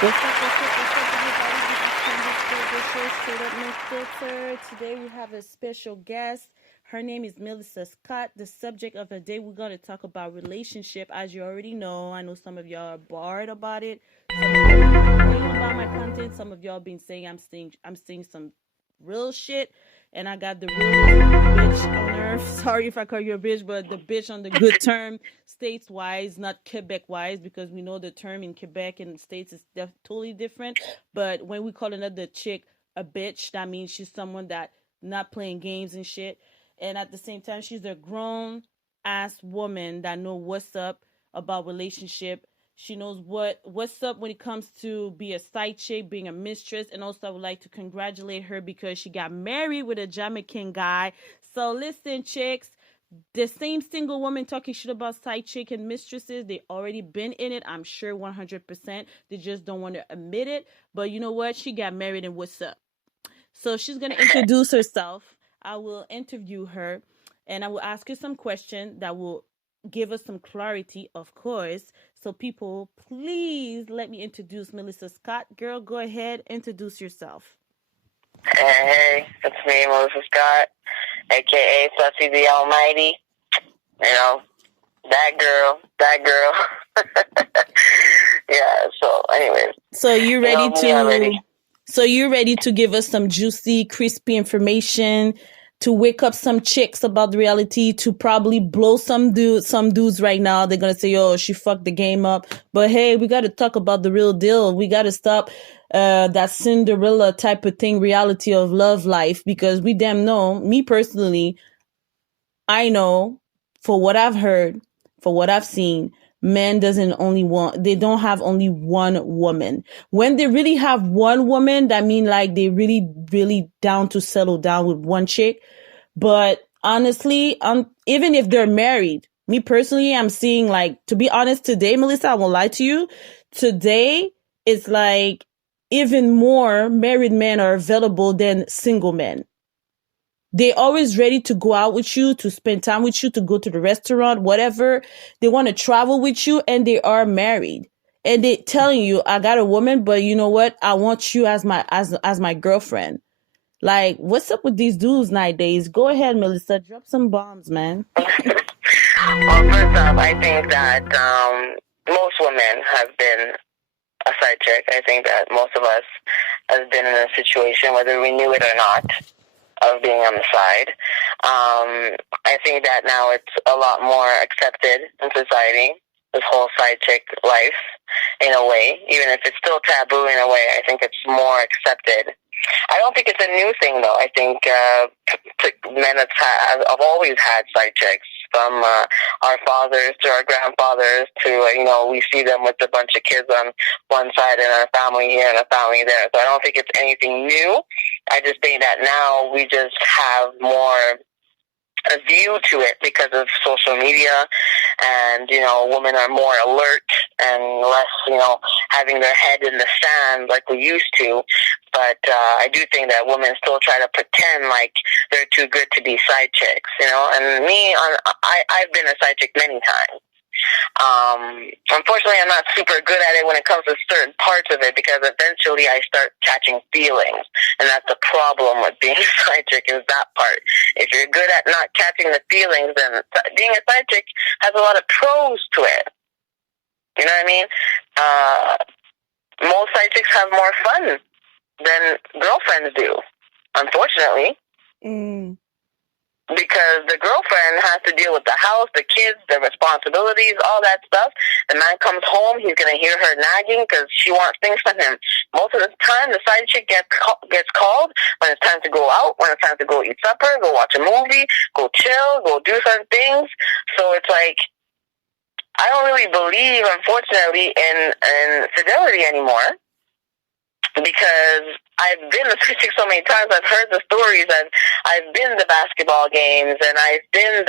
What's up, everybody? This is Candice Fuego Show, Straight Up No Filter. Today we have a special guest. Her name is Mistress. The subject of the day, we're going to talk about relationship. As you already know, I know some of y'all are bored about it. Some of y'all been complaining about my content. Some of y'all been saying I'm saying some real shit. And I got the realest bitch on earth. Sorry if I call you a bitch, but the bitch on the good term, states wise, not Quebec wise, because we know the term in Quebec and states is totally different. But when we call another chick a bitch, that means she's someone that not playing games and shit. And at the same time, she's a grown ass woman that know what's up about relationship. She knows what's up when it comes to be a side chick, being a mistress, and also I would like to congratulate her because she got married with a Jamaican guy. So listen, chicks, the same single woman talking shit about side chick and mistresses, they already been in it. I'm sure 100%. They just don't want to admit it. But you know what? She got married, and what's up? So she's gonna introduce herself. I will interview her, and I will ask her some questions that will give us some clarity, of course. So people, please let me introduce Melissa Scott. Girl, go ahead, introduce yourself. Hey, it's me, Melissa Scott, aka Sussy the Almighty. You know, that girl. Yeah. So, anyways, So you you ready know me to? already. So you ready to give us some juicy, crispy information to wake up some chicks about the reality, to probably blow some dudes right now. They're gonna say, "Oh, she fucked the game up." But hey, we got to talk about the real deal. We got to stop that Cinderella type of thing, reality of love life, because we damn know. Me personally, I know, for what I've heard, for what I've seen, men doesn't only want, they don't have only one woman. When they really have one woman, that mean like they really, really down to settle down with one chick. But honestly, even if they're married, me personally, I'm seeing, like, to be honest, today, Melissa, I won't lie to you. Today, it's like even more married men are available than single men. They always ready to go out with you, to spend time with you, to go to the restaurant, whatever. They want to travel with you, and they are married. And they telling you, I got a woman, but you know what? I want you as my girlfriend. Like, what's up with these dudes nowadays? Go ahead, Melissa, drop some bombs, man. Well, first off, I think that most women have been a side chick. I think that most of us has been in a situation, whether we knew it or not, of being on the side. I think that now it's a lot more accepted in society, this whole side chick life, in a way. Even if it's still taboo in a way, I think it's more accepted. I don't think it's a new thing, though. I think men have always had side chicks, from our fathers to our grandfathers to, we see them with a bunch of kids on one side and a family here and a family there. So I don't think it's anything new. I just think that now we just have more a view to it because of social media, and women are more alert and less having their head in the sand like we used to. But I do think that women still try to pretend like they're too good to be side chicks, and I've been a side chick many times. Unfortunately, I'm not super good at it when it comes to certain parts of it, because eventually I start catching feelings, and that's the problem with being a side chick, is that part. If you're good at not catching the feelings, then being a side chick has a lot of pros to it. You know what I mean? Most side chicks have more fun than girlfriends do, unfortunately. Because the girlfriend has to deal with the house, the kids, the responsibilities, all that stuff. The man comes home, he's going to hear her nagging because she wants things from him. Most of the time, the side chick gets called when it's time to go out, when it's time to go eat supper, go watch a movie, go chill, go do certain things. So it's like, I don't really believe, unfortunately, in fidelity anymore. Because I've been to 3-6 so many times, I've heard the stories, I've been to basketball games, and I've been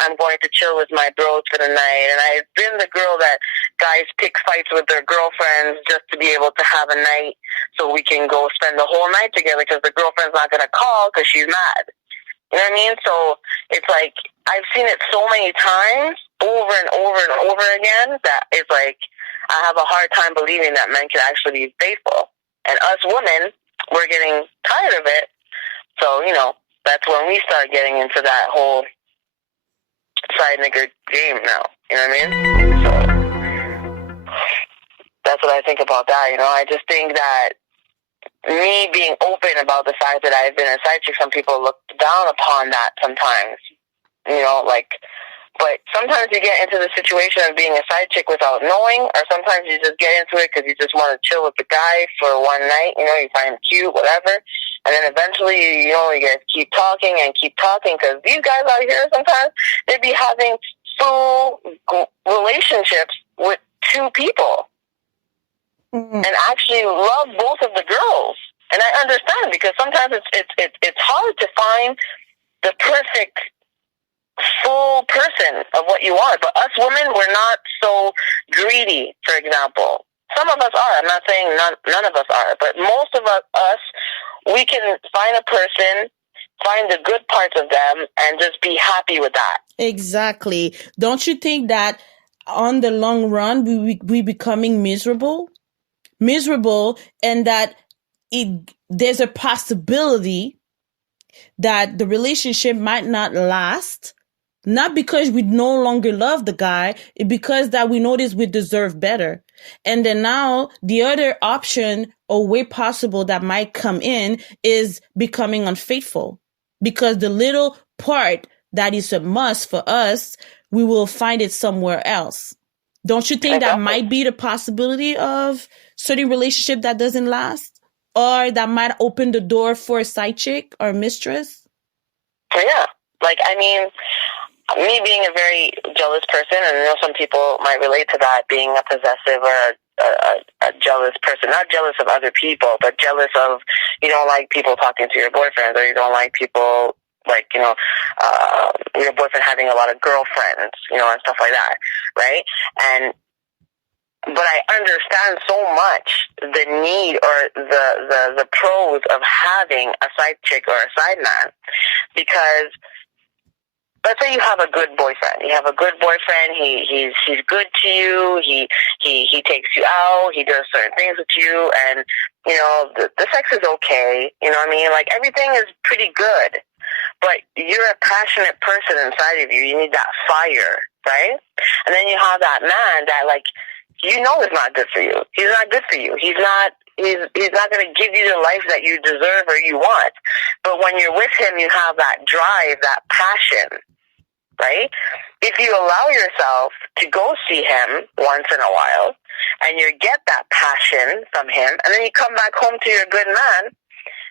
I'm going to chill with my bros for the night, and I've been the girl that guys pick fights with their girlfriends just to be able to have a night so we can go spend the whole night together, because the girlfriend's not going to call because she's mad. You know what I mean? So it's like, I've seen it so many times, over and over and over again, that it's like, I have a hard time believing that men can actually be faithful. And us women, we're getting tired of it. So, that's when we start getting into that whole side nigger game now. You know what I mean? So that's what I think about that. I just think that me being open about the fact that I've been a side chick, some people look down upon that sometimes. But sometimes you get into the situation of being a side chick without knowing, or sometimes you just get into it because you just want to chill with the guy for one night. You find him cute, whatever. And then eventually, you guys keep talking because these guys out here sometimes, they be having full relationships with two people and actually love both of the girls. And I understand because sometimes it's hard to find the perfect full person of what you want. But us women, we're not so greedy, for example. Some of us are. I'm not saying none of us are. But most of us, we can find a person, find the good parts of them, and just be happy with that. Exactly. Don't you think that on the long run, we becoming miserable, and that there's a possibility that the relationship might not last? Not because we no longer love the guy, because that we notice we deserve better. And then now the other option or way possible that might come in is becoming unfaithful. Because the little part that is a must for us, we will find it somewhere else. Don't you think that might be the possibility of certain relationship that doesn't last? Or that might open the door for a side chick or mistress? Yeah. Me being a very jealous person, and I know some people might relate to that, being a possessive or a jealous person, not jealous of other people, but jealous of, you don't like people talking to your boyfriend, or you don't like people, your boyfriend having a lot of girlfriends, and stuff like that, right? But I understand so much the need or the pros of having a side chick or a side man, because let's say you have a good boyfriend. You have a good boyfriend. He's good to you. He takes you out. He does certain things with you, and the sex is okay. You know what I mean? Everything is pretty good, but you're a passionate person inside of you. You need that fire, right? And then you have that man that is not good for you. He's not good for you. He's not going to give you the life that you deserve or you want. But when you're with him, you have that drive, that passion, right? If you allow yourself to go see him once in a while and you get that passion from him, and then you come back home to your good man,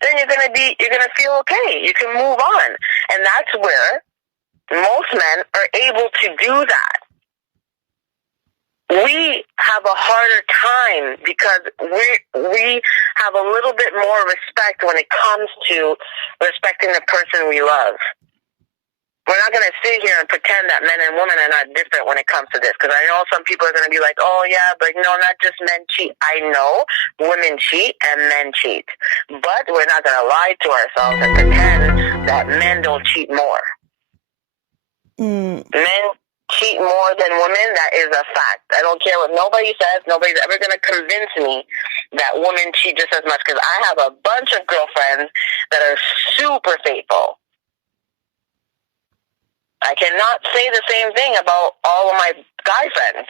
then you're going to feel okay. You can move on. And that's where most men are able to do that. We have a harder time because we have a little bit more respect when it comes to respecting the person we love. We're not going to sit here and pretend that men and women are not different when it comes to this, because I know some people are going to be like, oh yeah, but not just men cheat. I know women cheat and men cheat, but we're not going to lie to ourselves and pretend that men don't cheat more. Men cheat more than women. That is a fact. I don't care what nobody says. Nobody's ever going to convince me that women cheat just as much, because I have a bunch of girlfriends that are super faithful. I cannot say the same thing about all of my guy friends.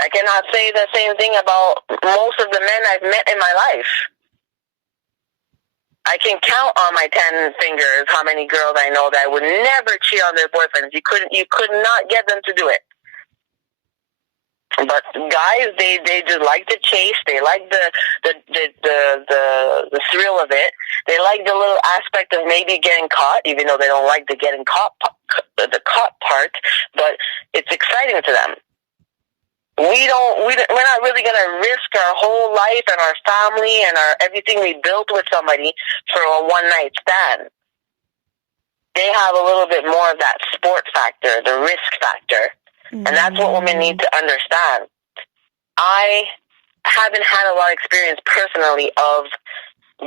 I cannot say the same thing about most of the men I've met in my life. I can count on my 10 fingers how many girls I know that would never cheat on their boyfriends. You could not get them to do it. But guys, they just like the chase. They like the thrill of it. They like the little aspect of maybe getting caught, even though they don't like the getting caught part. But it's exciting to them. We're not really gonna risk our whole life and our family and everything we built with somebody for a one night stand. They have a little bit more of that sport factor, the risk factor. And that's what women need to understand. I haven't had a lot of experience personally of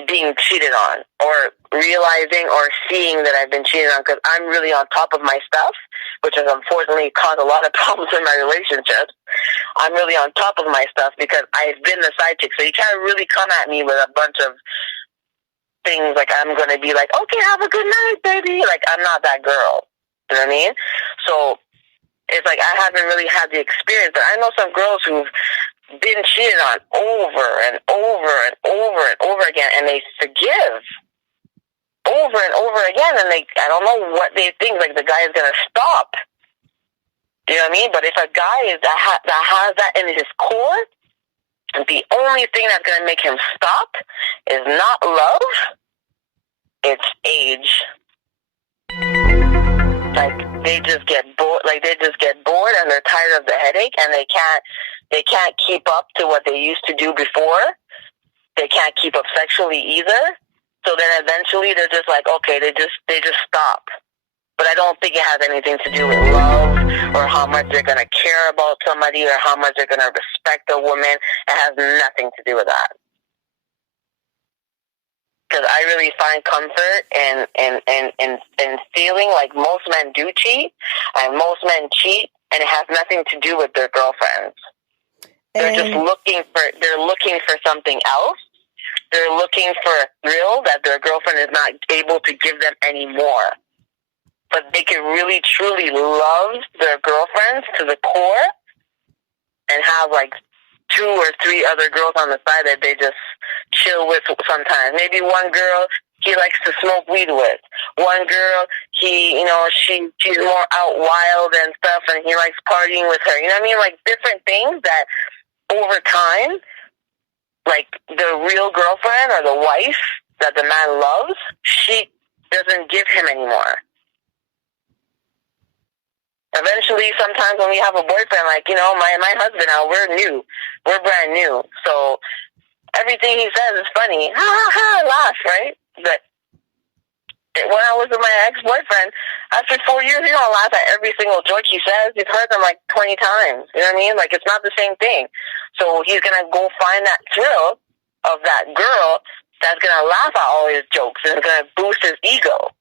being cheated on or realizing or seeing that I've been cheated on, because I'm really on top of my stuff. which has unfortunately caused a lot of problems in my relationships. I'm really on top of my stuff because I've been the side chick. So you can't really come at me with a bunch of things like I'm going to be like, okay, have a good night, baby. Like, I'm not that girl. You know what I mean? So it's like I haven't really had the experience. But I know some girls who've been cheated on over and over and over and over again, and they forgive over and over again, and I don't know what they think, like the guy is going to stop. You know what I mean? But if a guy that has that in his core, the only thing that's going to make him stop is not love, it's age. Like, they just get bored, and they're tired of the headache, and they can't keep up to what they used to do before. They can't keep up sexually either. So then eventually they're just like, okay, they just stop. But I don't think it has anything to do with love or how much they're going to care about somebody or how much they're going to respect a woman. It has nothing to do with that. Because I really find comfort in feeling like most men do cheat, and most men cheat, and it has nothing to do with their girlfriends. They're just looking for something else. They're looking for a thrill that their girlfriend is not able to give them anymore. But they can really, truly love their girlfriends to the core and have like 2 or 3 other girls on the side that they just chill with sometimes. Maybe one girl he likes to smoke weed with. One girl, she's more out wild and stuff, and he likes partying with her. You know what I mean? Like different things that over time, like the real girlfriend or the wife that the man loves, she doesn't give him anymore. Eventually, sometimes when we have a boyfriend, like, my husband now, we're brand new. So everything he says is funny. Ha ha ha, I laugh, right? But when I was with my ex-boyfriend, after 4 years, he don't laugh at every single joke he says. He's heard them like 20 times. You know what I mean? Like, it's not the same thing. So he's going to go find that thrill of that girl that's going to laugh at all his jokes and it's going to boost his ego.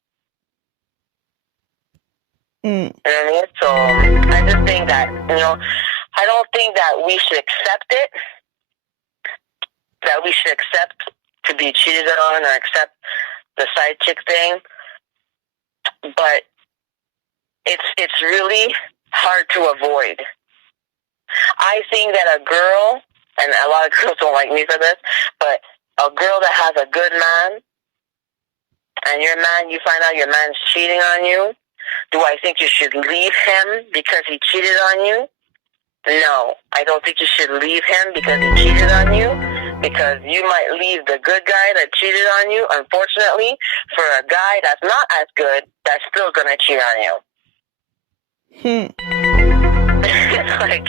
You know what I mean? So I just think that, I don't think that we should accept it, that we should accept to be cheated on or accept the side chick thing, but it's really hard to avoid. I think that a girl, and a lot of girls don't like me for this, but a girl that has a good man, and you find out your man's cheating on you, do I think you should leave him because he cheated on you? No, I don't think you should leave him because he cheated on you, because you might leave the good guy that cheated on you, unfortunately, for a guy that's not as good that's still going to cheat on you. It's like,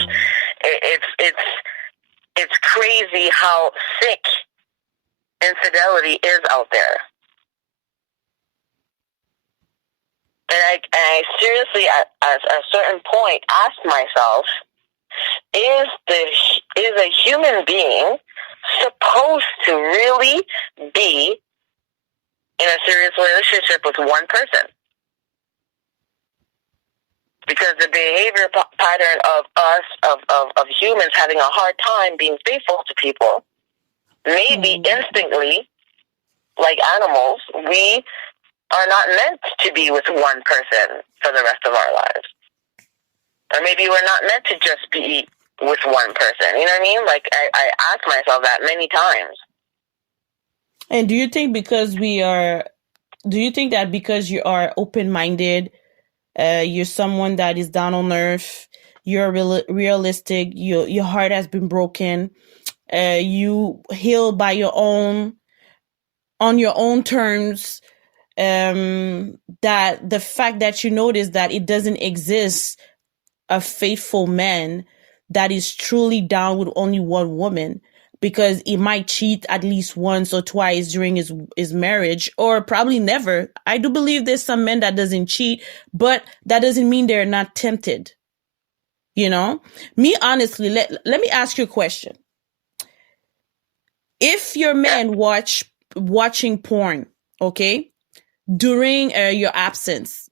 it's crazy how sick infidelity is out there. And I seriously, at a certain point, asked myself, is a human being supposed to really be in a serious relationship with one person? Because the behavior pattern of us, of humans having a hard time being faithful to people, maybe instinctly, like animals, we are not meant to be with one person for the rest of our lives. Or maybe we're not meant to just be with one person. You know what I mean? Like, I ask myself that many times. And do you think that because you are open-minded, you're someone that is down on earth, you're realistic, your heart has been broken, you heal on your own terms, that the fact that you notice that it doesn't exist a faithful man that is truly down with only one woman, because he might cheat at least once or twice during his marriage, or probably never. I do believe there's some men that doesn't cheat, but that doesn't mean they're not tempted. Me, honestly, let me ask you a question. If your man watching porn, okay, during your absence,